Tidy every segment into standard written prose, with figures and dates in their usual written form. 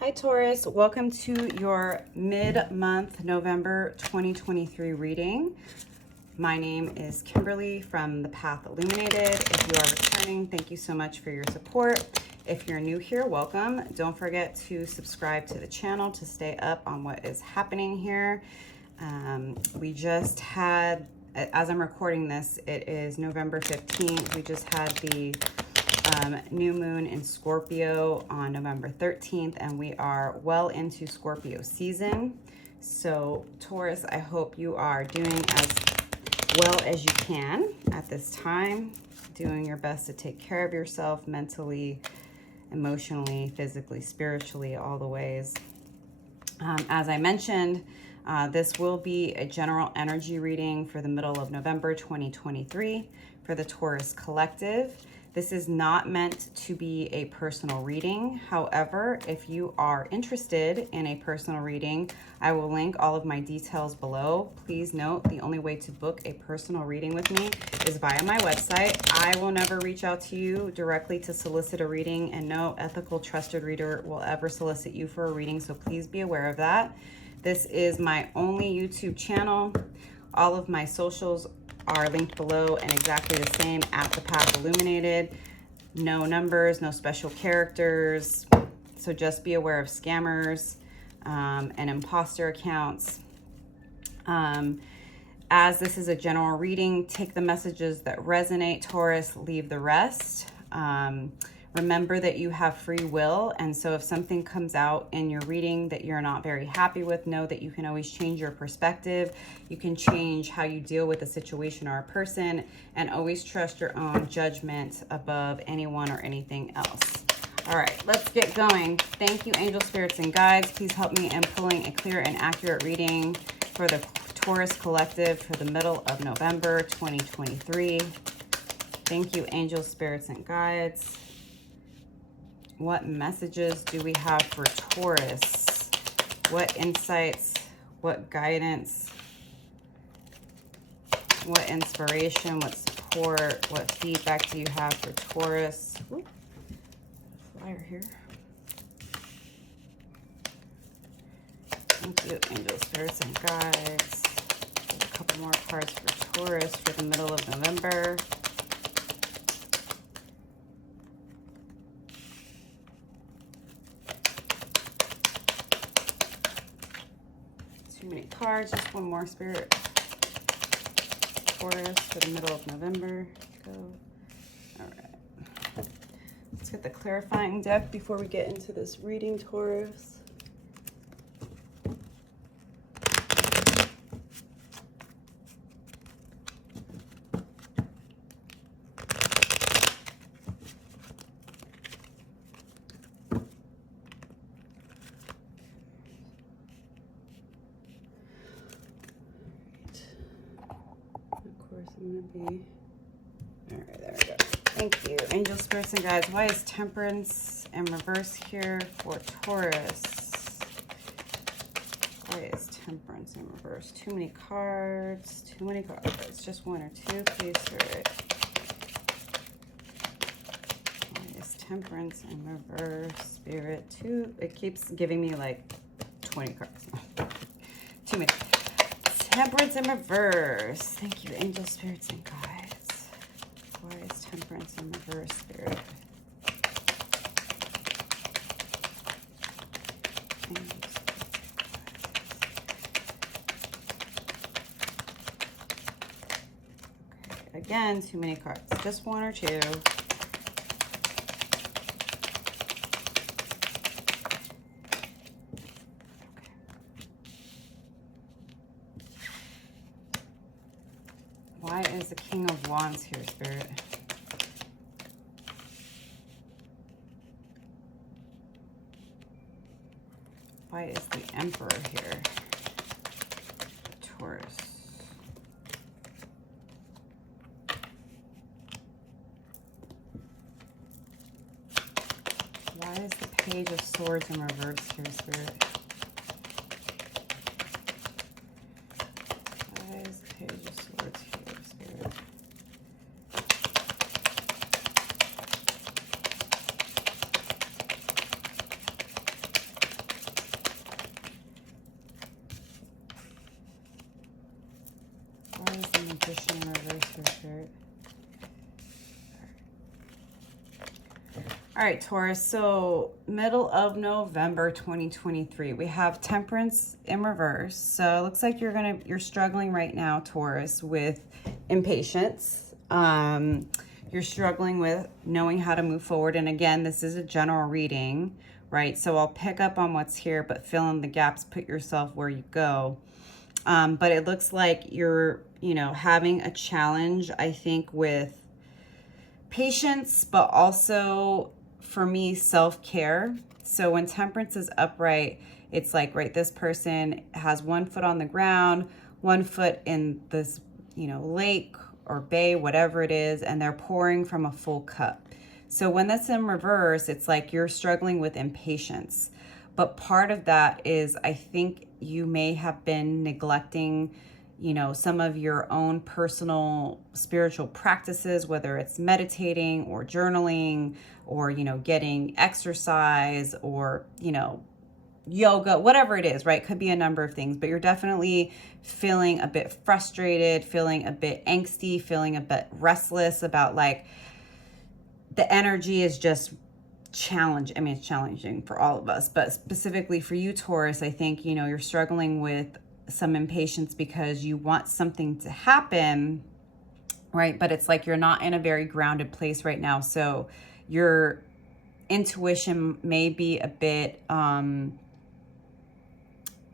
Hi Taurus, welcome to your mid-month November 2023 reading. My name is Kimberly from the Path Illuminated. If you are returning, thank you so much for your support. If you're new here, welcome. Don't forget to subscribe to the channel to stay up on what is happening here. We just had, as I'm recording this, it is November 15th. We just had the new moon in Scorpio on November 13th, and we are well into Scorpio season. So Taurus, I hope you are doing as well as you can at this time, doing your best to take care of yourself mentally, emotionally, physically, spiritually, all the ways. As I mentioned, this will be a general energy reading for the middle of November 2023 for the Taurus Collective. This is not meant to be a personal reading. However, if you are interested in a personal reading, I will link all of my details below. Please note, the only way to book a personal reading with me is via my website. I will never reach out to you directly to solicit a reading, and no ethical trusted reader will ever solicit you for a reading, so please be aware of that. This is my only YouTube channel. All of my socials are linked below and exactly the same at the Path Illuminated. No numbers, no special characters. So just be aware of scammers and imposter accounts. As this is a general reading, take the messages that resonate, Taurus, leave the rest. Remember that you have free will, and so if something comes out in your reading that you're not very happy with, know that you can always change your perspective. You can change how you deal with a situation or a person, and always trust your own judgment above anyone or anything else. All right, let's get going. Thank you, angel spirits and guides. Please help me in pulling a clear and accurate reading for the Taurus Collective for the middle of November 2023. Thank you, angel spirits and guides. What messages do we have for Taurus? What insights, what guidance, what inspiration, what support, what feedback do you have for Taurus? Ooh, flyer here. Thank you, angel spirits and guides. A couple more cards for Taurus for the middle of November. Too many cards, just one more, Spirit. Taurus for the middle of November. Go. All right. Let's get the clarifying deck before we get into this reading, Taurus. I'm gonna be all right. There we go. Thank you, angel spirits and guides. Why is temperance in reverse here for Taurus? Why is temperance in reverse? Too many cards. Too many cards. Just one or two, please, Spirit. Why is temperance in reverse, Spirit? Two. It keeps giving me like 20 cards. Too many. Temperance in reverse. Thank you, angel spirits and guides. Why is temperance in reverse, Spirit? Okay, again, too many cards. Just one or two. Why is the King of Wands here, Spirit? Why is the Emperor here? Taurus. Why is the Page of Swords in reverse here, Spirit? Why is the Page of Swords here, Spirit? All right, Taurus, so middle of November 2023, we have Temperance in reverse. So it looks like you're struggling right now, Taurus, with impatience. You're struggling with knowing how to move forward. And again, this is a general reading, right? So I'll pick up on what's here, but fill in the gaps, put yourself where you go. But it looks like you're, having a challenge, I think, with patience, but also for me, self-care. So when Temperance is upright, it's like, right, this person has one foot on the ground, one foot in this, lake or bay, whatever it is, and they're pouring from a full cup. So when that's in reverse, it's like you're struggling with impatience. But part of that is, I think you may have been neglecting some of your own personal spiritual practices, whether it's meditating or journaling or, getting exercise or, yoga, whatever it is, right? Could be a number of things, but you're definitely feeling a bit frustrated, feeling a bit angsty, feeling a bit restless about like the energy is just challenge. I mean, it's challenging for all of us, but specifically for you, Taurus, I think, you're struggling with some impatience because you want something to happen, right? But it's like you're not in a very grounded place right now. So your intuition may be a bit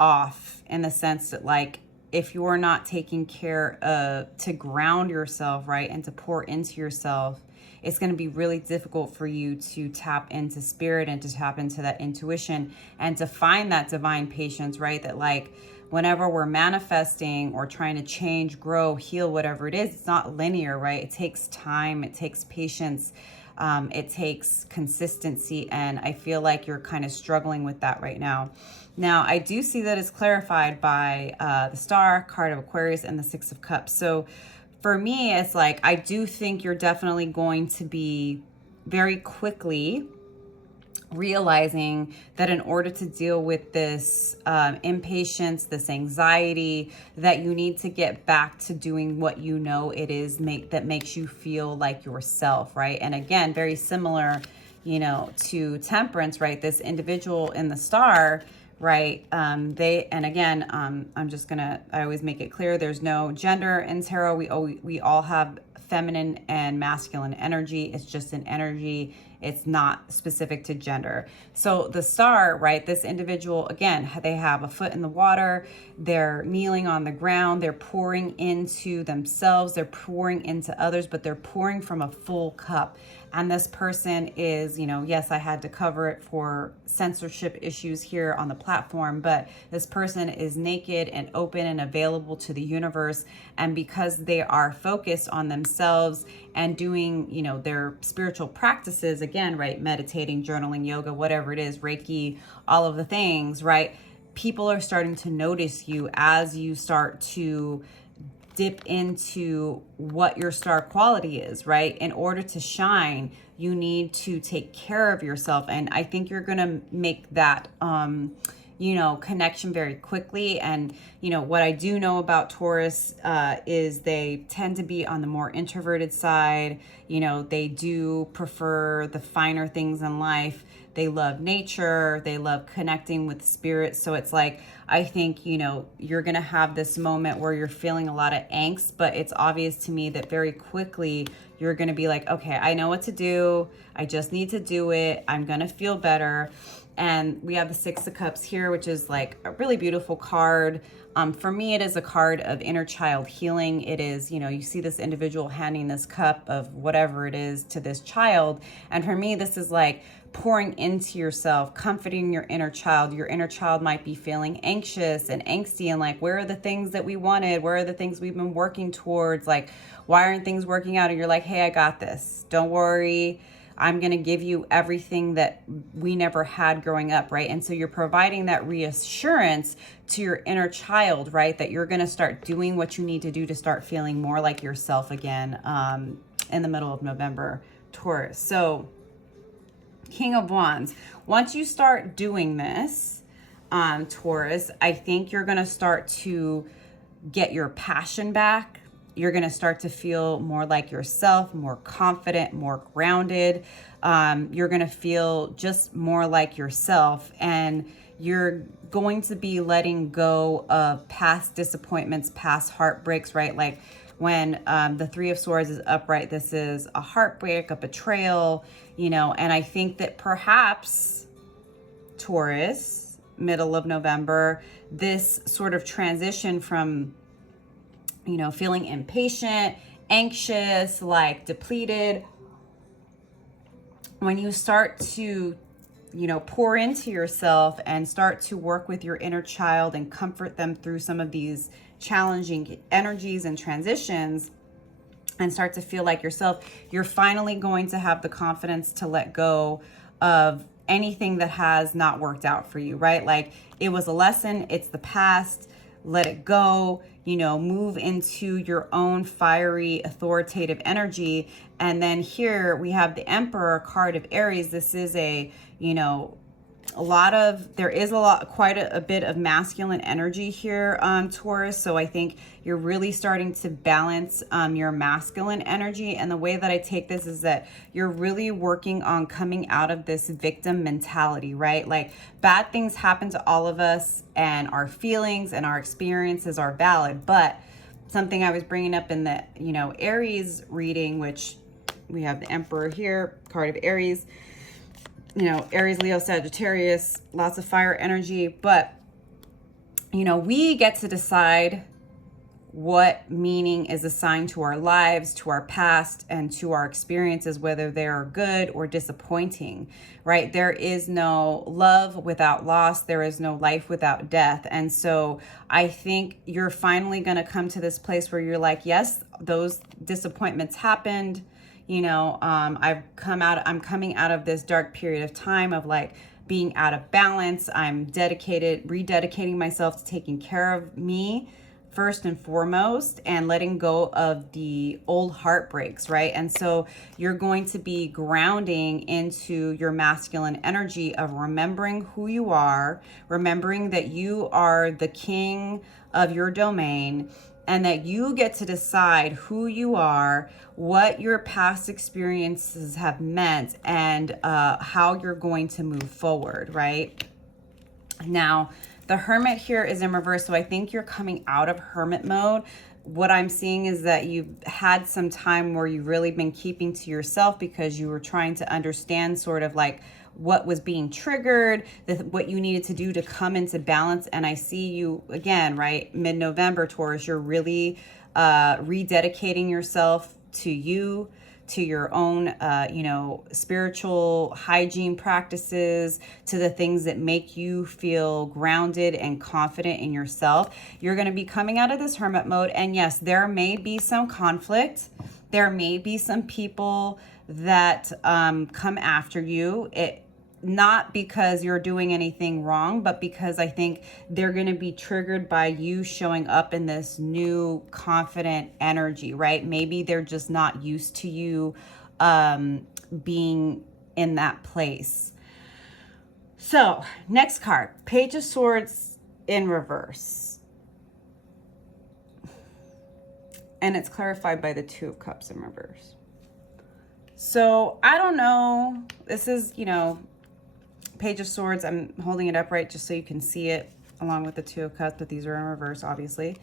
off in the sense that, like, if you're not taking care of to ground yourself, right, and to pour into yourself, it's going to be really difficult for you to tap into spirit and to tap into that intuition and to find that divine patience, right? That, like, whenever we're manifesting or trying to change, grow, heal, whatever it is, it's not linear, right? It takes time, it takes patience, it takes consistency. And I feel like you're kind of struggling with that right now. Now, I do see that it's clarified by the Star card of Aquarius and the Six of Cups. So for me, it's like, I do think you're definitely going to be very quickly realizing that in order to deal with this impatience, this anxiety, that you need to get back to doing what it is that makes you feel like yourself, right? And again, very similar, to Temperance, right? This individual in the Star, right? I'm just gonna, I always make it clear, there's no gender in tarot. We all have feminine and masculine energy. It's just an energy. It's not specific to gender. So the Star, right, this individual, again, they have a foot in the water. They're kneeling on the ground. They're pouring into themselves. They're pouring into others, but they're pouring from a full cup. And this person is, yes, I had to cover it for censorship issues here on the platform, but this person is naked and open and available to the universe. And because they are focused on themselves and doing, their spiritual practices, again, right, meditating, journaling, yoga, whatever it is, Reiki, all of the things, right? People are starting to notice you as you start to dip into what your star quality is, right? In order to shine, you need to take care of yourself. And I think you're going to make that, connection very quickly. And, what I do know about Taurus is they tend to be on the more introverted side. They do prefer the finer things in life. They love nature. They love connecting with spirit. So it's like, I think, you're going to have this moment where you're feeling a lot of angst, but it's obvious to me that very quickly you're going to be like, okay, I know what to do. I just need to do it. I'm going to feel better. And we have the Six of Cups here, which is like a really beautiful card. For me, it is a card of inner child healing. It is, you see this individual handing this cup of whatever it is to this child. And for me, this is like pouring into yourself, comforting your inner child. Your inner child might be feeling anxious and angsty and like, where are the things that we wanted? Where are the things we've been working towards? Like, why aren't things working out? And you're like, hey, I got this. Don't worry. I'm going to give you everything that we never had growing up, right? And so you're providing that reassurance to your inner child, right? That you're going to start doing what you need to do to start feeling more like yourself again in the middle of November, Taurus. So King of Wands, once you start doing this, Taurus, I think you're going to start to get your passion back. You're going to start to feel more like yourself, more confident, more grounded. You're going to feel just more like yourself, and you're going to be letting go of past disappointments, past heartbreaks, right? Like when the Three of Swords is upright, this is a heartbreak, a betrayal, you know, and I think that perhaps Taurus, middle of November, this sort of transition from, you know, feeling impatient, anxious, like depleted, when you start to, you know, pour into yourself and start to work with your inner child and comfort them through some of these challenging energies and transitions, and start to feel like yourself, you're finally going to have the confidence to let go of anything that has not worked out for you, right? Like, it was a lesson, it's the past, let it go, you know, move into your own fiery, authoritative energy. And then here we have the Emperor card of Aries. This is a, you know, quite a bit of masculine energy here on Taurus. So I think you're really starting to balance your masculine energy. And the way that I take this is that you're really working on coming out of this victim mentality, right? Like, bad things happen to all of us, and our feelings and our experiences are valid. But something I was bringing up in the, you know, Aries reading, which we have the Emperor here, card of Aries, you know, Aries, Leo, Sagittarius, lots of fire energy. But, you know, we get to decide what meaning is assigned to our lives, to our past, and to our experiences, whether they are good or disappointing, right? There is no love without loss. There is no life without death. And so I think you're finally going to come to this place where you're like, yes, those disappointments happened. You know, I'm coming out of this dark period of time of like being out of balance. I'm rededicating myself to taking care of me first and foremost, and letting go of the old heartbreaks, right? And so you're going to be grounding into your masculine energy of remembering who you are, remembering that you are the king of your domain, and that you get to decide who you are, what your past experiences have meant, and how you're going to move forward, right? Now, the Hermit here is in reverse, so I think you're coming out of hermit mode. What I'm seeing is that you've had some time where you've really been keeping to yourself because you were trying to understand sort of like what was being triggered, what you needed to do to come into balance. And I see you again, right? Mid-November, Taurus, you're really rededicating yourself to you, to your own, you know, spiritual hygiene practices, to the things that make you feel grounded and confident in yourself. You're going to be coming out of this hermit mode. And yes, there may be some conflict. There may be some people that come after you. Not because you're doing anything wrong, but because I think they're going to be triggered by you showing up in this new confident energy, right? Maybe they're just not used to you being in that place. So next card, Page of Swords in reverse. And it's clarified by the Two of Cups in reverse. So I don't know. This is, you know, Page of Swords. I'm holding it upright just so you can see it along with the Two of Cups, but these are in reverse, obviously.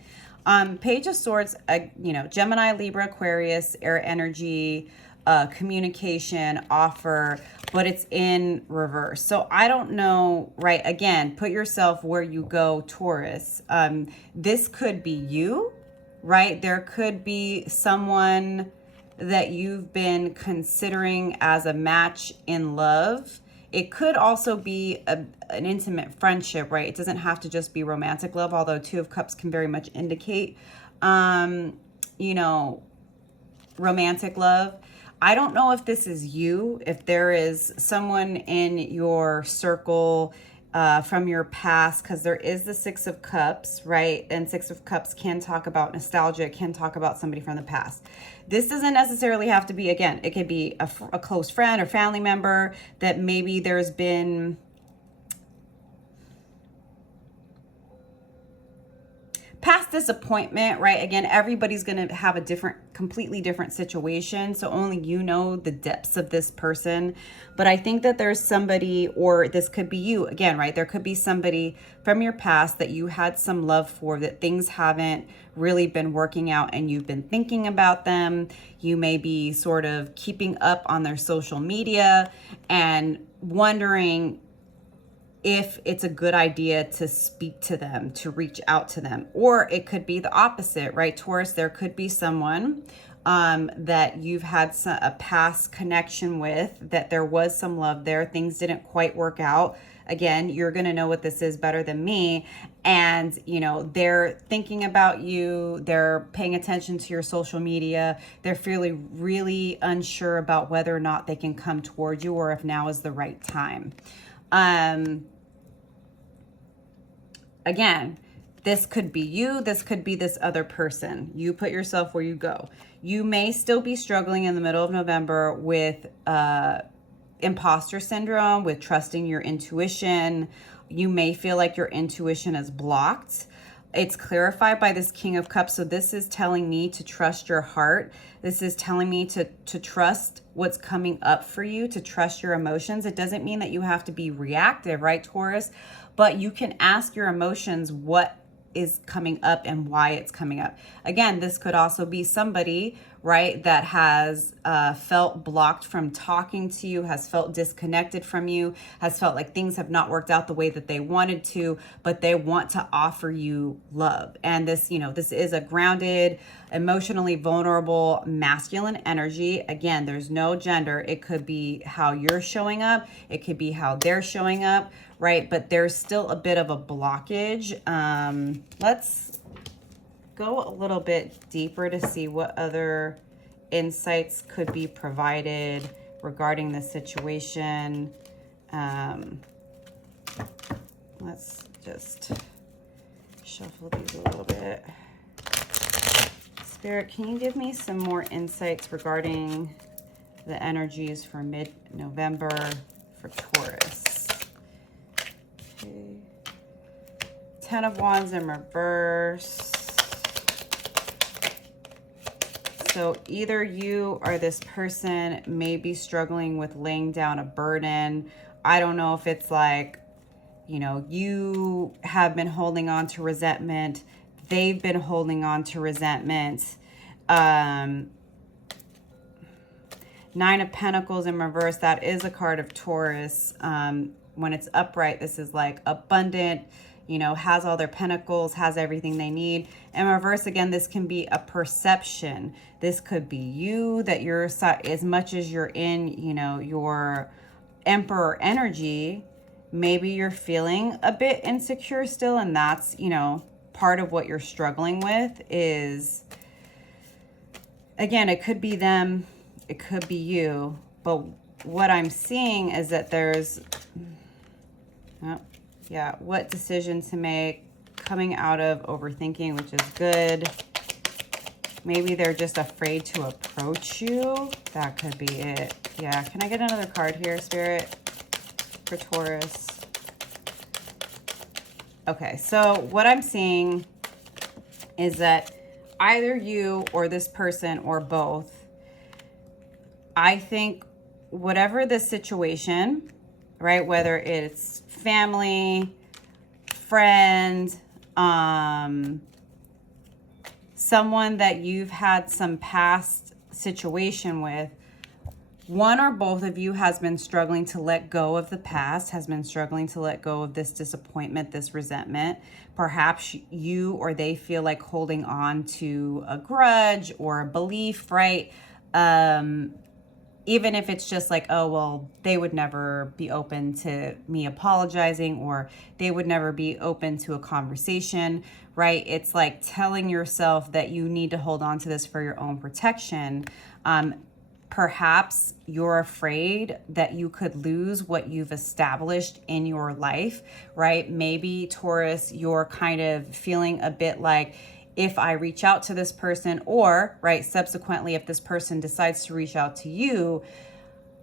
Page of Swords, you know, Gemini, Libra, Aquarius, air energy, communication, offer, but it's in reverse. So I don't know, right? Again, put yourself where you go, Taurus. This could be you, right? There could be someone that you've been considering as a match in love. It could also be an intimate friendship, right? It doesn't have to just be romantic love, although Two of Cups can very much indicate, you know, romantic love. I don't know if this is you, if there is someone in your circle from your past, because there is the Six of Cups, right? And Six of Cups can talk about nostalgia, can talk about somebody from the past. This doesn't necessarily have to be, again, it could be a close friend or family member that maybe there's been past disappointment, right? Again, everybody's going to have a completely different situation. So only you know the depths of this person. But I think that there's somebody, or this could be you again, right? There could be somebody from your past that you had some love for, that things haven't really been working out and you've been thinking about them. You may be sort of keeping up on their social media and wondering if it's a good idea to speak to them, to reach out to them. Or it could be the opposite, right, Taurus? There could be someone that you've had a past connection with, that there was some love there, things didn't quite work out. Again, you're going to know what this is better than me. And, they're thinking about you. They're paying attention to your social media. They're feeling really unsure about whether or not they can come toward you, or if now is the right time. Again, this could be you. This could be this other person. You put yourself where you go. You may still be struggling in the middle of November with imposter syndrome, with trusting your intuition. You may feel like your intuition is blocked. It's clarified by this King of Cups. So this is telling me to trust your heart. This is telling me to trust what's coming up for you, to trust your emotions. It doesn't mean that you have to be reactive, right, Taurus? But you can ask your emotions what is coming up and why it's coming up. Again, this could also be somebody, right, that has felt blocked from talking to you, has felt disconnected from you, has felt like things have not worked out the way that they wanted to, but they want to offer you love. And this, this is a grounded, emotionally vulnerable, masculine energy. Again, there's no gender. It could be how you're showing up. It could be how they're showing up, right? But there's still a bit of a blockage. Let's go a little bit deeper to see what other insights could be provided regarding the situation. Let's just shuffle these a little bit. Spirit, can you give me some more insights regarding the energies for mid-November for Taurus? Okay. 10 of Wands in reverse. So either you or this person may be struggling with laying down a burden. I don't know if it's like, you have been holding on to resentment. They've been holding on to resentment. 9 of Pentacles in reverse, that is a card of Taurus. When it's upright, this is like abundant, has all their pentacles, has everything they need. In reverse, again, this can be a perception. This could be you, that you're, as much as you're in, your Emperor energy, maybe you're feeling a bit insecure still. And that's, part of what you're struggling with is, again, it could be them, it could be you. But what I'm seeing is that there's, what decision to make, coming out of overthinking, which is good. Maybe they're just afraid to approach you. That could be it. Yeah, can I get another card here, Spirit, for Taurus? Okay, so what I'm seeing is that either you or this person or both, I think whatever the situation, right, whether it's family, friend, someone that you've had some past situation with, one or both of you has been struggling to let go of the past, has been struggling to let go of this disappointment, this resentment. Perhaps you or they feel like holding on to a grudge or a belief, right? Even if it's just like, oh, well, they would never be open to me apologizing, or they would never be open to a conversation, right? It's like telling yourself that you need to hold on to this for your own protection. Perhaps you're afraid that you could lose what you've established in your life, right? Maybe, Taurus, you're kind of feeling a bit like, if I reach out to this person, or, right, subsequently, if this person decides to reach out to you,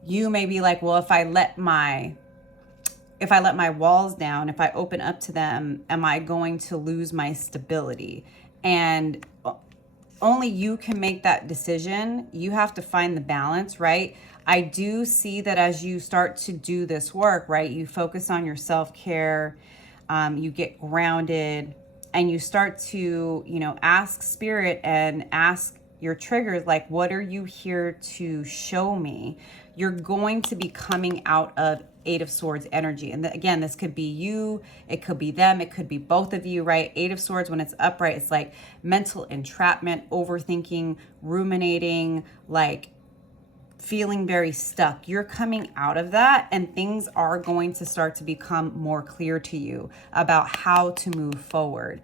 you may be like, well, if I let my if I let my walls down, if I open up to them, am I going to lose my stability? And only you can make that decision. You have to find the balance, right? I do see that as you start to do this work, right, you focus on your self-care, you get grounded, and you start to, you know, ask spirit and ask your triggers, like, what are you here to show me? You're going to be coming out of Eight of Swords energy. And again, this could be you, it could be them, it could be both of you, right? Eight of Swords, when it's upright, it's like mental entrapment, overthinking, ruminating, like feeling very stuck. You're coming out of that, and things are going to start to become more clear to you about how to move forward.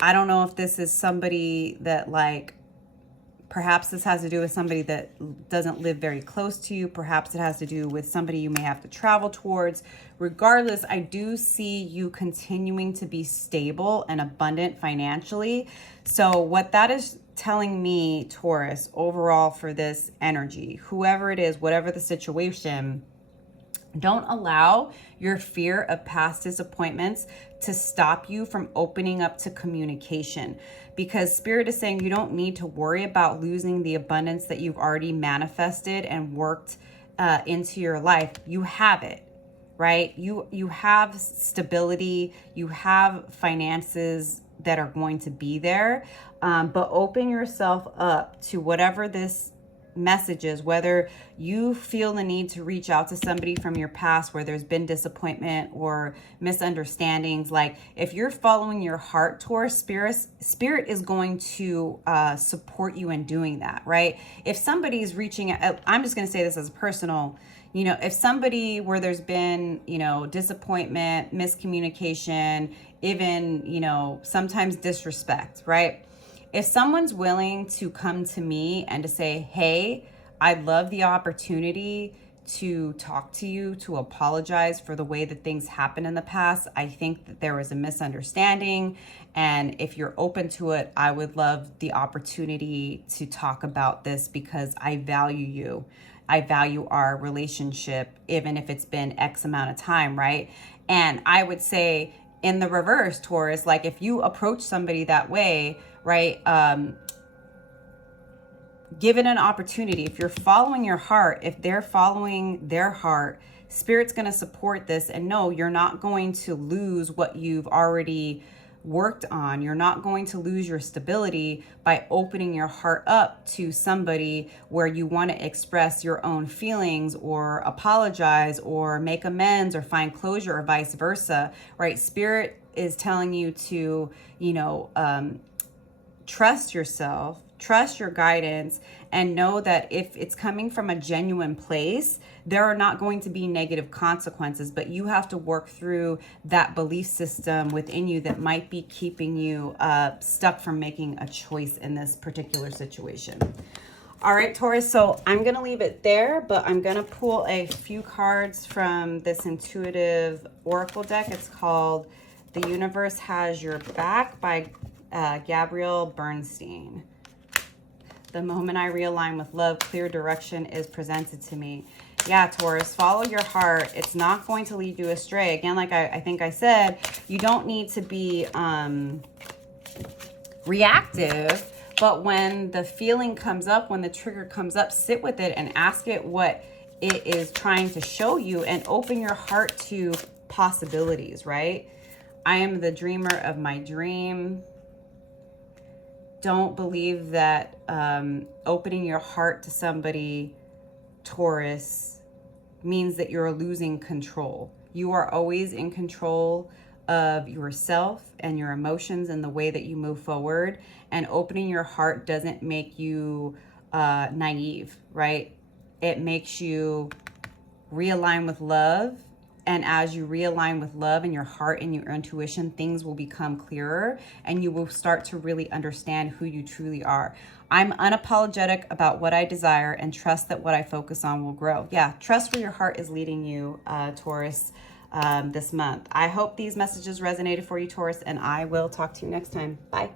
I don't know if this is somebody that, like, perhaps this has to do with somebody that doesn't live very close to you. Perhaps it has to do with somebody you may have to travel towards. Regardless, I do see you continuing to be stable and abundant financially. So what that is telling me, Taurus, overall for this energy, whoever it is, whatever the situation, don't allow your fear of past disappointments to stop you from opening up to communication, because Spirit is saying you don't need to worry about losing the abundance that you've already manifested and worked into your life. You have it, right? You have stability, you have finances that are going to be there, but open yourself up to whatever this messages, whether you feel the need to reach out to somebody from your past where there's been disappointment or misunderstandings. Like, if you're following your heart, Taurus, spirit is going to support you in doing that, right? If somebody's reaching out, I'm just going to say this as a personal, you know, if somebody where there's been, you know, disappointment, miscommunication, even, you know, sometimes disrespect, right? If someone's willing to come to me and to say, hey, I'd love the opportunity to talk to you, to apologize for the way that things happened in the past. I think that there was a misunderstanding. And if you're open to it, I would love the opportunity to talk about this because I value you. I value our relationship, even if it's been X amount of time, right? And I would say in the reverse, Taurus, like if you approach somebody that way, right? Give it an opportunity. If you're following your heart, if they're following their heart, Spirit's going to support this. And no, you're not going to lose what you've already worked on. You're not going to lose your stability by opening your heart up to somebody where you want to express your own feelings or apologize or make amends or find closure or vice versa, right? Spirit is telling you to, you know, trust yourself, trust your guidance, and know that if it's coming from a genuine place, there are not going to be negative consequences, but you have to work through that belief system within you that might be keeping you stuck from making a choice in this particular situation. All right, Taurus, so I'm going to leave it there, but I'm going to pull a few cards from this intuitive oracle deck. It's called The Universe Has Your Back by Gabrielle Bernstein. The moment I realign with love, clear direction is presented to me. Yeah, Taurus, follow your heart. It's not going to lead you astray. Again, like I think I said, you don't need to be reactive, but when the feeling comes up, when the trigger comes up, sit with it and ask it what it is trying to show you and open your heart to possibilities, right? I am the dreamer of my dream. Don't believe that opening your heart to somebody, Taurus, means that you're losing control. You are always in control of yourself and your emotions and the way that you move forward. And opening your heart doesn't make you naive, right? It makes you realign with love. And as you realign with love and your heart and your intuition, things will become clearer and you will start to really understand who you truly are. I'm unapologetic about what I desire and trust that what I focus on will grow. Yeah, trust where your heart is leading you, Taurus, this month. I hope these messages resonated for you, Taurus, and I will talk to you next time. Bye.